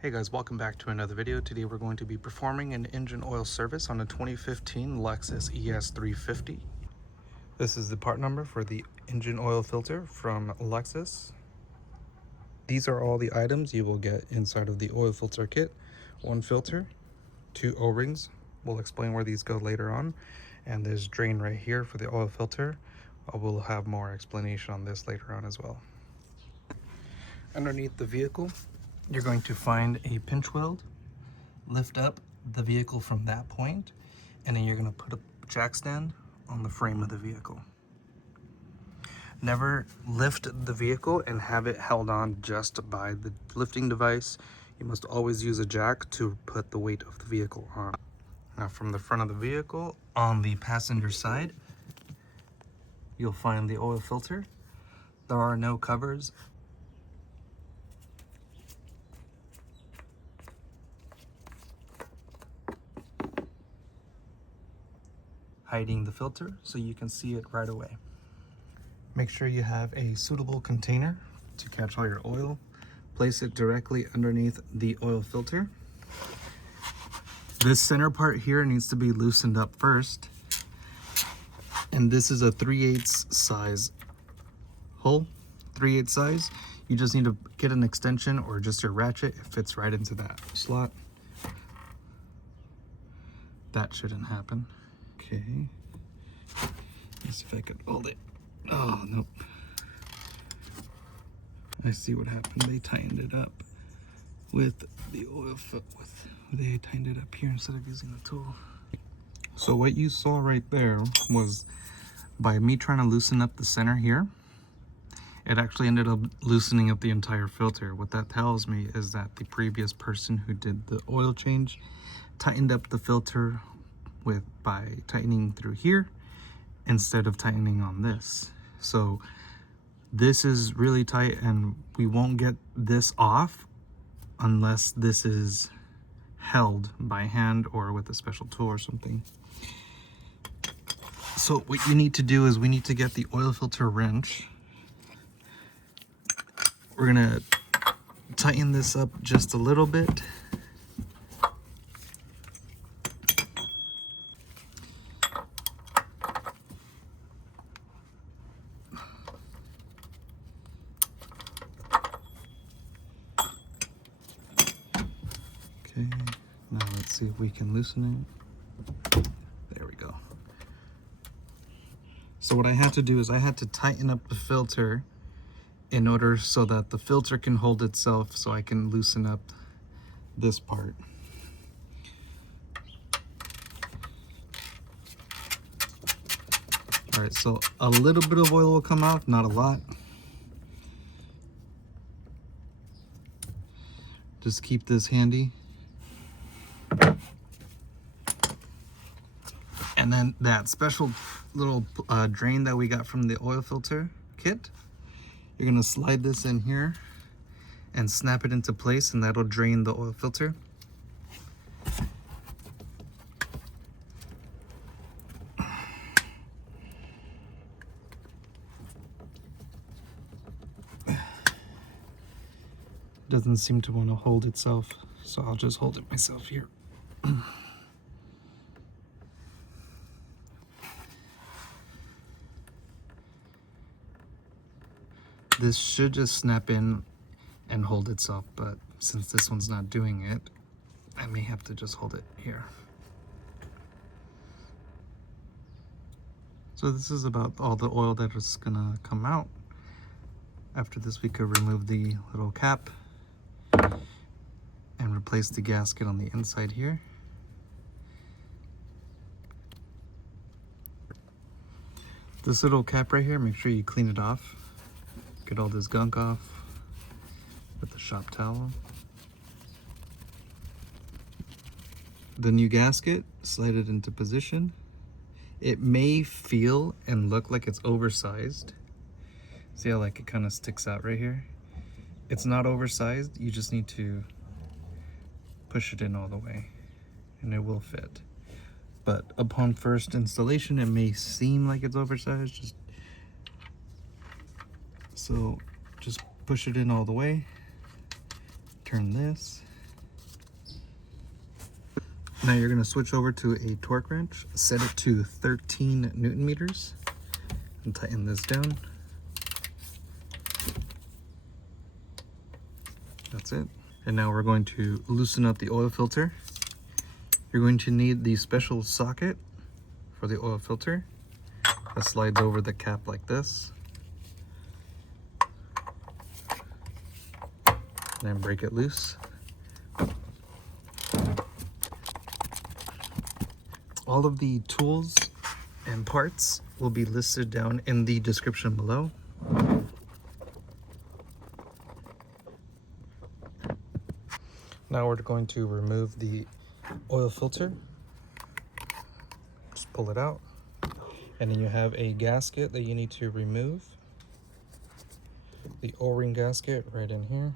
Hey guys, welcome back to another video. Today we're going to be performing an engine oil service on a 2015 Lexus ES 350. This is the part number for the engine oil filter from Lexus. These are all the items you will get inside of the oil filter kit. One filter, two O-rings. We'll explain where these go later on. And this drain right here for the oil filter. We'll have more explanation on this later on as well. Underneath the vehicle, you're going to find a pinch weld. Lift up the vehicle from that point, and then you're going to put a jack stand on the frame of the vehicle. Never lift the vehicle and have it held on just by the lifting device. You must always use a jack to put the weight of the vehicle on. Now from the front of the vehicle, on the passenger side, you'll find the oil filter. There are no covers. Hiding the filter so you can see it right away. Make sure you have a suitable container to catch all your oil. Place it directly underneath the oil filter. This center part here needs to be loosened up first. And this is a 3/8 size hole, 3/8 size. You just need to get an extension or just a ratchet. It fits right into that slot. That shouldn't happen. Okay, let's see if I could hold it. Oh, nope. I see what happened. They tightened it up with the oil they tightened it up here instead of using the tool. So what you saw right there was by me trying to loosen up the center here, it actually ended up loosening up the entire filter. What that tells me is that the previous person who did the oil change tightened up the filter by tightening through here instead of tightening on this. So this is really tight and we won't get this off unless this is held by hand or with a special tool or something. So what you need to do is we need to get the oil filter wrench. We're gonna tighten this up just a little bit. Okay, now let's see if we can loosen it. There we go. So what I had to do is I had to tighten up the filter in order so that the filter can hold itself so I can loosen up this part. All right, so a little bit of oil will come out, not a lot. Just keep this handy. And then that special little drain that we got from the oil filter kit, you're gonna slide this in here and snap it into place, and that'll drain the oil filter. Doesn't seem to want to hold itself, so I'll just hold it myself here. This should just snap in and hold itself, but since this one's not doing it, I may have to just hold it here. So this is about all the oil that is gonna come out. After this, we could remove the little cap and replace the gasket on the inside here. This little cap right here, make sure you clean it off. Get all this gunk off with the shop towel. The new gasket, slide it into position. It may feel and look like it's oversized. See how like it kind of sticks out right here? It's not oversized, you just need to push it in all the way and it will fit. But upon first installation, it may seem like it's oversized. So just push it in all the way, turn this, Now you're going to switch over to a torque wrench, set it to 13 Newton meters, and tighten this down. That's it. And now we're going to loosen up the oil filter. You're going to need the special socket for the oil filter that slides over the cap like this. And then break it loose. All of the tools and parts will be listed down in the description below. Now we're going to remove the oil filter. Just pull it out. And then you have a gasket that you need to remove. The O-ring gasket right in here.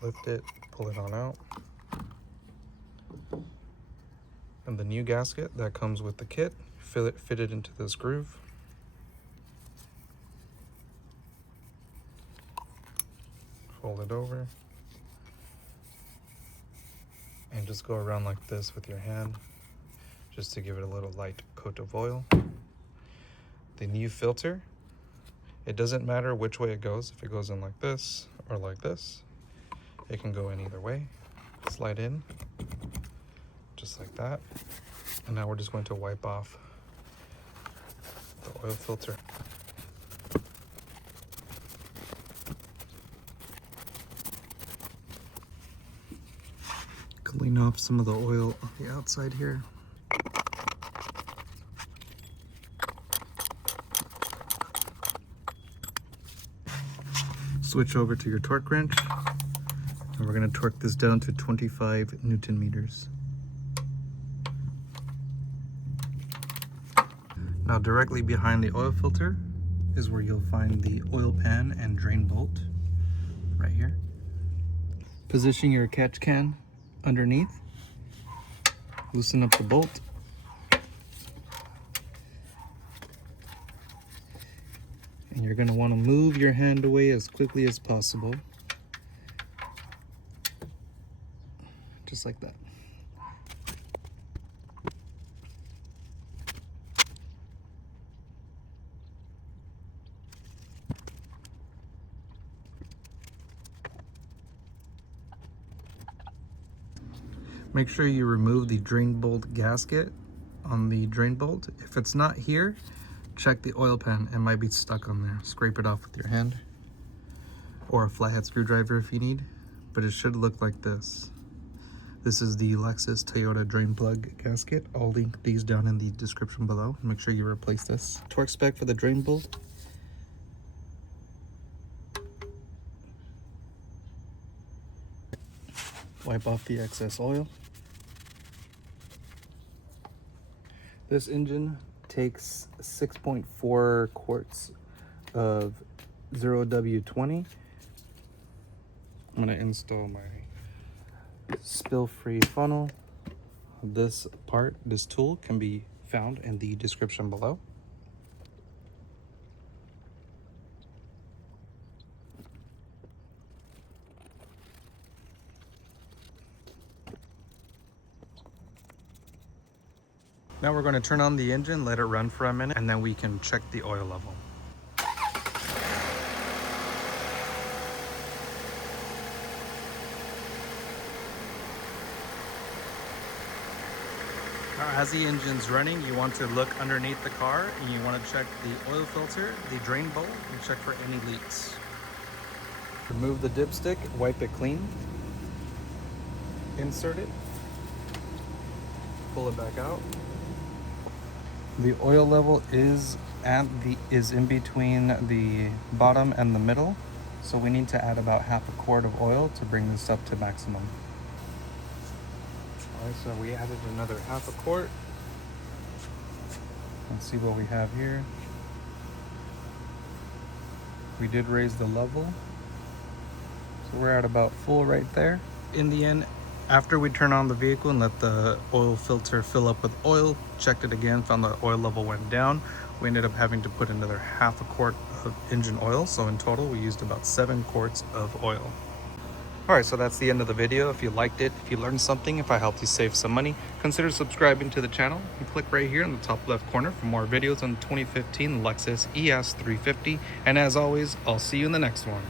Lift it, pull it on out. And the new gasket that comes with the kit, fit it into this groove. Fold it over. And just go around like this with your hand, just to give it a little light coat of oil. The new filter, it doesn't matter which way it goes. If it goes in like this or like this, it can go in either way. Slide in, just like that. And now we're just going to wipe off the oil filter. Clean off some of the oil on the outside here. Switch over to your torque wrench, and we're going to torque this down to 25 Newton meters. Now directly behind the oil filter is where you'll find the oil pan and drain bolt, right here. Position your catch can underneath, loosen up the bolt, and you're going to want to move your hand away as quickly as possible, just like that. Make sure you remove the drain bolt gasket on the drain bolt. If it's not here, check the oil pan. It might be stuck on there. Scrape it off with your hand, or a flathead screwdriver if you need, but it should look like this. This is the Lexus Toyota drain plug gasket. I'll link these down in the description below. Make sure you replace this. Torque spec for the drain bolt. Wipe off the excess oil. This engine takes 6.4 quarts of 0W20. I'm going to install my spill-free funnel. This tool can be found in the description below. Now we're going to turn on the engine, let it run for a minute, and then we can check the oil level. Now, as the engine's running, you want to look underneath the car and you want to check the oil filter, the drain bolt, and check for any leaks. Remove the dipstick, wipe it clean, insert it, pull it back out. The oil level is in between the bottom and the middle, so we need to add about half a quart of oil to bring this up to maximum. Alright, so we added another half a quart. Let's see what we have here. We did raise the level, so we're at about full right there. In the end, after we turn on the vehicle and let the oil filter fill up with oil, checked it again, found the oil level went down. We ended up having to put another half a quart of engine oil, so in total we used about 7 quarts of oil. Alright, so that's the end of the video. If you liked it, if you learned something, if I helped you save some money, consider subscribing to the channel and click right here in the top left corner for more videos on 2015 Lexus ES 350. And as always, I'll see you in the next one.